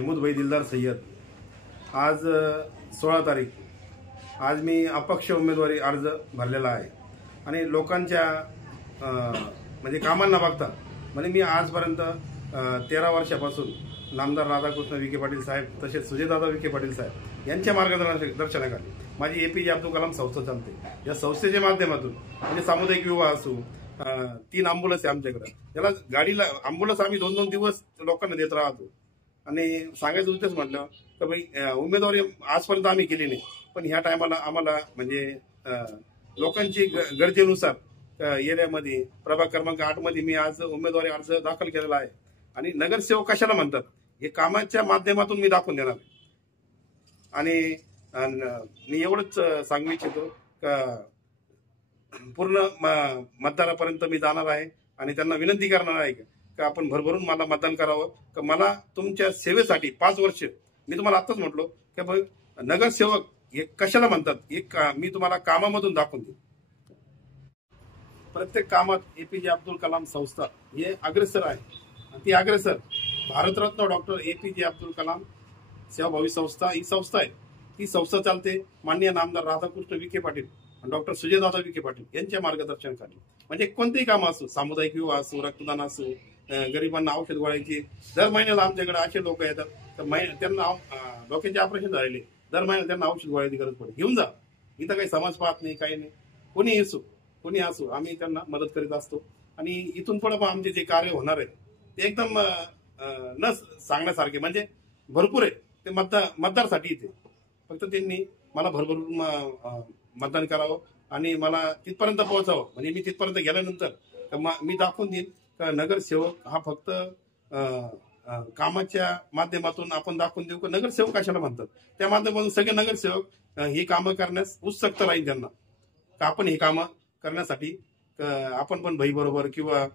अहमद भाई दिलदार सय्यद। आज 16 तारीख आज मी अपक्ष उमेदवारी अर्ज भरलेला आहे आणि लोकांच्या म्हणजे कामांना बघता म्हणजे मी आजपर्यंत 13 वर्षापासून नामदार राधाकृष्ण विखे पाटील साहेब तसेच सुजयदादा विखे पाटील साहेब यांच्या मार्गदर्शनाखाली माझी APJ अब्दुल कलाम संस्था चालते। या संस्थेच्या माध्यमातून म्हणजे सामुदायिक विवाह असो, 3 अँब्युलन्स आहे आमच्याकडे, याला गाडीला अँब्युलन्स आम्ही 2-2 दिवस लोकांना देत राहतो। आणि सांगायचं उद्देश म्हटलं तर भाई उमेदवारी आजपर्यंत आम्ही केली नाही, पण ह्या टायमाला आम्हाला म्हणजे लोकांची गरजेनुसार एरियामध्ये प्रभाग क्रमांक 8 मध्ये मी आज उमेदवारी अर्ज दाखल केलेला आहे। आणि नगरसेवक कशाला म्हणतात हे कामाच्या माध्यमातून मी दाखवून देणार आहे। आणि मी एवढंच सांगू इच्छितो का पूर्ण मतदारापर्यंत मी जाणार आहे आणि त्यांना विनंती करणार आहे का आपण भरभरून मला मतदान करावं। का मला तुमच्या सेवेसाठी 5 वर्ष मी तुम्हाला आताच म्हटलो की भाई नगरसेवक हे कशाला म्हणतात एक मी तुम्हाला कामामधून दाखवून देईन। प्रत्येक कामात APJ अब्दुल कलाम संस्था हे अग्रेसर आहे। ती अग्रेसर भारतरत्न डॉक्टर APJ अब्दुल कलाम सेवाभावी संस्था ही संस्था आहे। ती संस्था चालते माननीय नामदार राधाकृष्ण विखे पाटील आणि डॉक्टर सुजयदादा विखे पाटील यांच्या मार्गदर्शनाखाली। म्हणजे कोणतेही काम असो, सामुदायिक विवाह असो, रक्तदान असो, गरिबांना औषध गोळ्याची दर महिन्याला आमच्याकडे असे लोक येतात तर त्यांना डोक्याचे ऑपरेशन झालेले दर महिन्याला त्यांना औषध गोळ्याची गरज पडते, घेऊन जा। इथं काही समाज पाहत नाही, काही नाही, कोणी असो आम्ही त्यांना मदत करीत असतो। आणि इथून पुढे पण आमचे जे कार्य होणार आहे ते एकदम न सांगण्यासारखे म्हणजे भरपूर आहे। ते मतदारसाठी इथे फक्त त्यांनी मला भरभरून मतदान करावं आणि मला तिथपर्यंत पोहोचावं। म्हणजे मी तिथपर्यंत गेल्यानंतर मी दाखवून देईन का नगरसेवक हा फक्त कामाच्या माध्यमातून आपण दाखवून देऊ का नगरसेवक कशाला म्हणतात। त्या माध्यमातून सगळे नगरसेवक ही कामं करण्यास उत्सुकता राहील त्यांना का आपण ही कामं करण्यासाठी आपण पण भाई बरोबर किंवा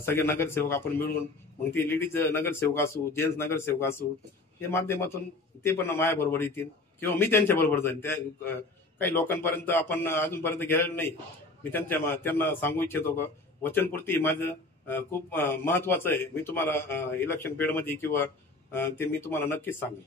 सगळे नगरसेवक आपण मिळून मग ते लेडीज नगरसेवक असू, जेंट्स नगरसेवक असू, या माध्यमातून ते पण माझ्या बरोबर येतील किंवा मी त्यांच्या बरोबर जाईन। त्या काही लोकांपर्यंत आपण अजूनपर्यंत गेलेलो नाही। मी त्यांना सांगू इच्छितो का वचनपूर्ती माझं खूप महत्वाचं आहे। मी तुम्हाला इलेक्शन पिरियडमध्ये किंवा ते मी तुम्हाला नक्कीच सांगेन।